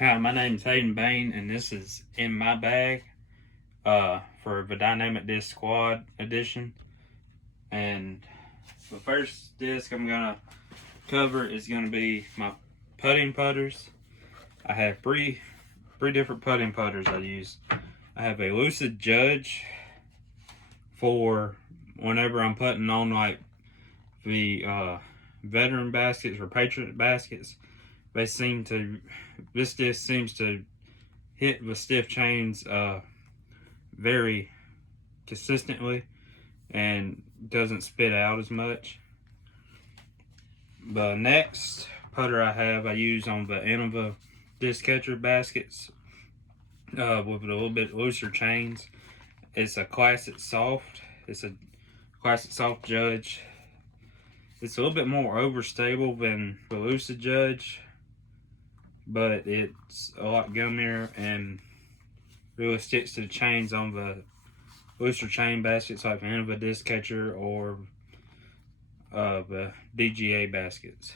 Hi, my name is Hayden Bain, and this is In My Bag for the Dynamic Disc Squad edition. And the first disc I'm going to cover is going to be my putting putters. I have three different putting putters I use. I have a Lucid Judge for whenever I'm putting on like the veteran baskets or Patriot baskets. This disc seems to hit the stiff chains very consistently and doesn't spit out as much. The next putter I use on the Innova disc catcher baskets with a little bit looser chains. It's a Classic Soft. It's a Classic Soft Judge. It's a little bit more overstable than the Lucid Judge, but it's a lot gummier and really sticks to the chains on the looser chain baskets like the Innova disc catcher or the DGA baskets.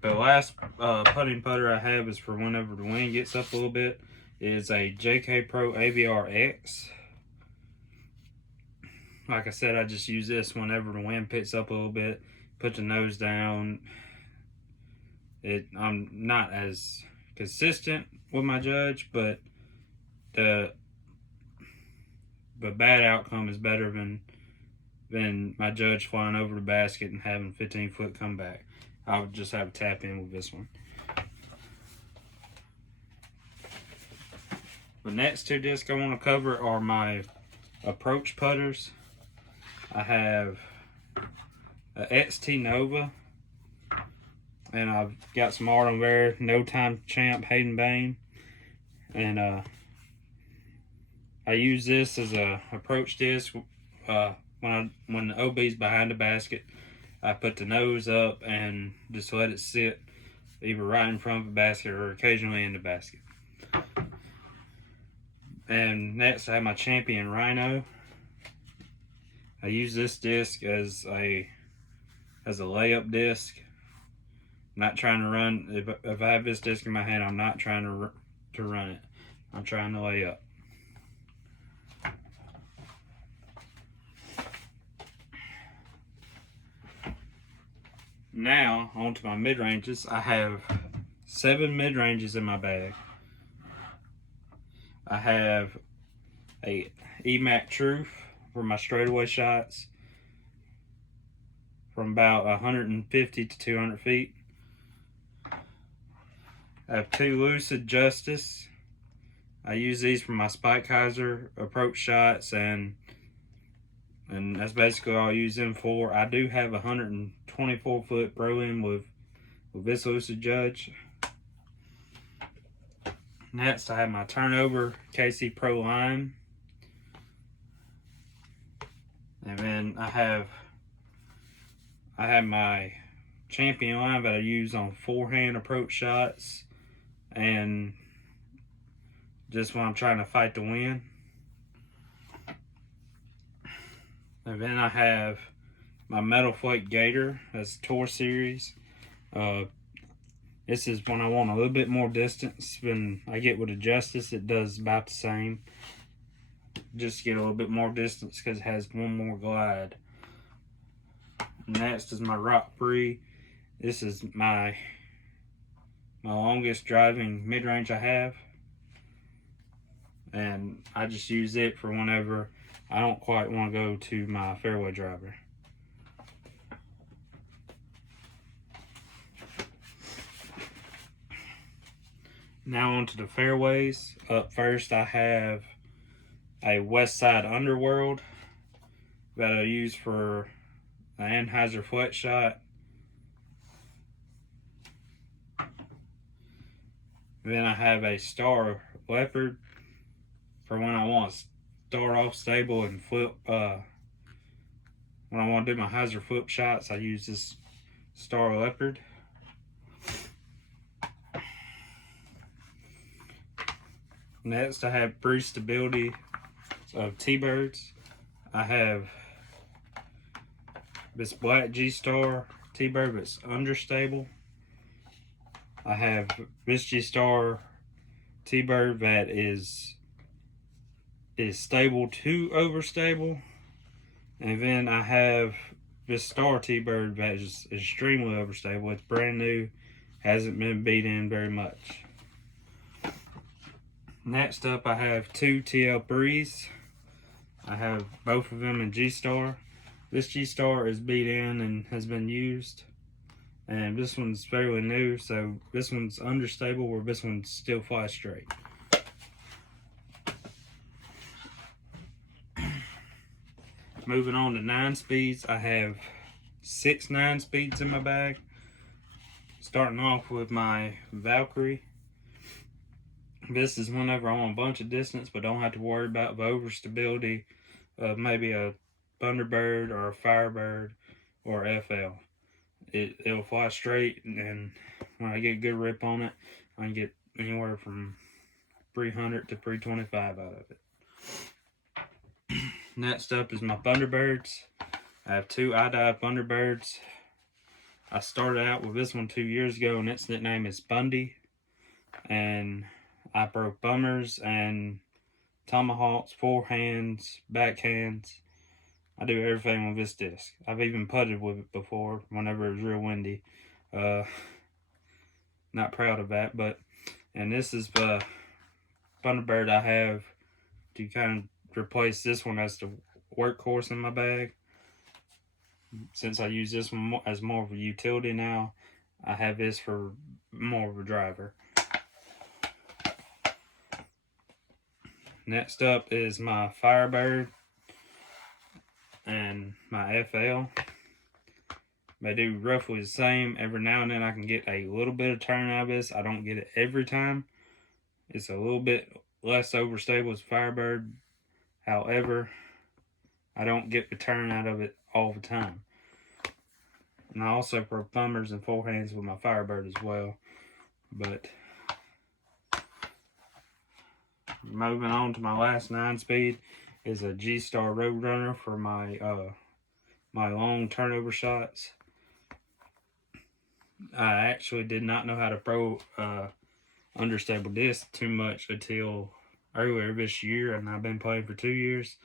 The last putting putter I have is for whenever the wind gets up a little bit. It is a JK Pro AVR X. Like I said, I just use this whenever the wind picks up a little bit. Put the nose down. I'm not as consistent with my Judge, but the bad outcome is better than my Judge flying over the basket and having 15-foot comeback. I'll just have a tap in with this one. The next two discs I want to cover are my approach putters. I have a XT Nova, and I've got some art on there. No Time Champ Hayden Bain, and I use this as a approach disc. When the OB's behind the basket, I put the nose up and just let it sit either right in front of the basket or occasionally in the basket. And next I have my Champion Rhino. I use this disc as a layup disc. I'm not trying to run. If I have this disc in my hand, I'm not trying to run it. I'm trying to lay up. Now, on to my mid-ranges. I have 7 mid-ranges in my bag. I have a EMAC Truth for my straightaway shots from about 150 to 200 feet. I have 2 Lucid Justice. I use these for my Spike Heiser approach shots, and that's basically all I use them for. I do have a 124-foot Pro-Am with this Lucid Judge. Next, I have my Turnover KC Pro Line. And then I have my Champion line that I use on forehand approach shots and just when I'm trying to fight the wind. And then I have my Metal Flake Gator. That's Tour Series. This is when I want a little bit more distance than I get with the Justice. It does about the same. Just get a little bit more distance because it has one more glide. Next is my Rock Free. This is my longest driving mid-range I have. And I just use it for whenever I don't quite want to go to my fairway driver. Now onto the fairways. Up first I have a Westside Underworld that I use for an Anheuser flat shot. Then I have a Star Leopard for when I want to start off stable and flip. When I want to do my hyzer flip shots, I use this Star Leopard. Next, I have Breeze Stability of T-Birds. I have this black G-Star T-Bird that's understable. I have this G-Star T-Bird that is stable to overstable. And then I have this Star T-Bird that is extremely overstable. It's brand new, hasn't been beat in very much. Next up, I have two TL3s. I have both of them in G-Star. This G-Star is beat in and has been used. And this one's fairly new, so this one's understable where this one still flies straight. Moving on to 9-speeds, I have 6 9-speeds in my bag. Starting off with my Valkyrie. This is whenever I'm on a bunch of distance but don't have to worry about the overstability of maybe a Thunderbird or a Firebird or FL. It'll fly straight, and when I get a good rip on it, I can get anywhere from 300 to 325 out of it. Next up is my Thunderbirds. I have 2 iDive Thunderbirds. I started out with this one 2 years ago, and its nickname is Bundy. And I broke bummers and tomahawks, forehands, backhands. I do everything with this disc. I've even putted with it before whenever it was real windy. Not proud of that, and this is the Thunderbird I have to kind of replace this one as the workhorse in my bag. Since I use this one as more of a utility now, I have this for more of a driver. Next up is my Firebird and my FL. They do roughly the same. Every now and then I can get a little bit of turn out of this. I don't get it every time. It's a little bit less overstable as Firebird. However, I don't get the turn out of it all the time. And I also broke bummers and forehands with my Firebird as well. But moving on to my last 9-speed is a G-Star Roadrunner for my my long turnover shots. I actually did not know how to pro understable disc too much until earlier this year, and I've been playing for 2 years.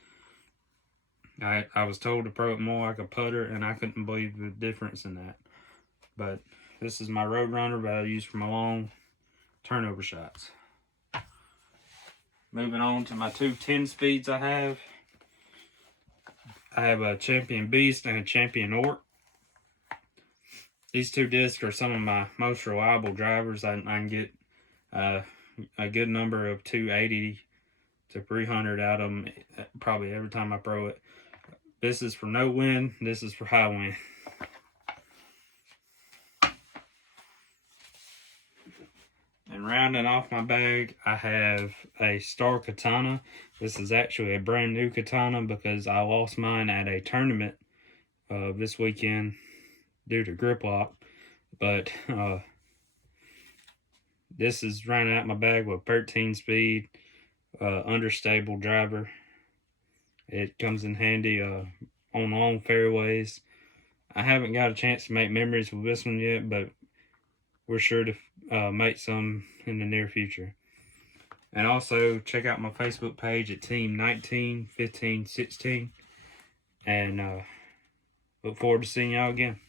I was told to pro it more like a putter, and I couldn't believe the difference in that. But this is my Roadrunner that I use for my long turnover shots. Moving on to my 2 10-speeds I have. I have a Champion Beast and a Champion Orc. These 2 discs are some of my most reliable drivers. I can get a good number of 280 to 300 out of them probably every time I pro it. This is for no wind. This is for high wind. And rounding off my bag, I have a Star Katana. This is actually a brand new katana because I lost mine at a tournament this weekend due to grip lock. But this is rounding out my bag with 13-speed understable driver. It comes in handy on long fairways. I haven't got a chance to make memories with this one yet, but we're sure to make some in the near future. And also check out my Facebook page at Team 19, 15, 16. And look forward to seeing y'all again.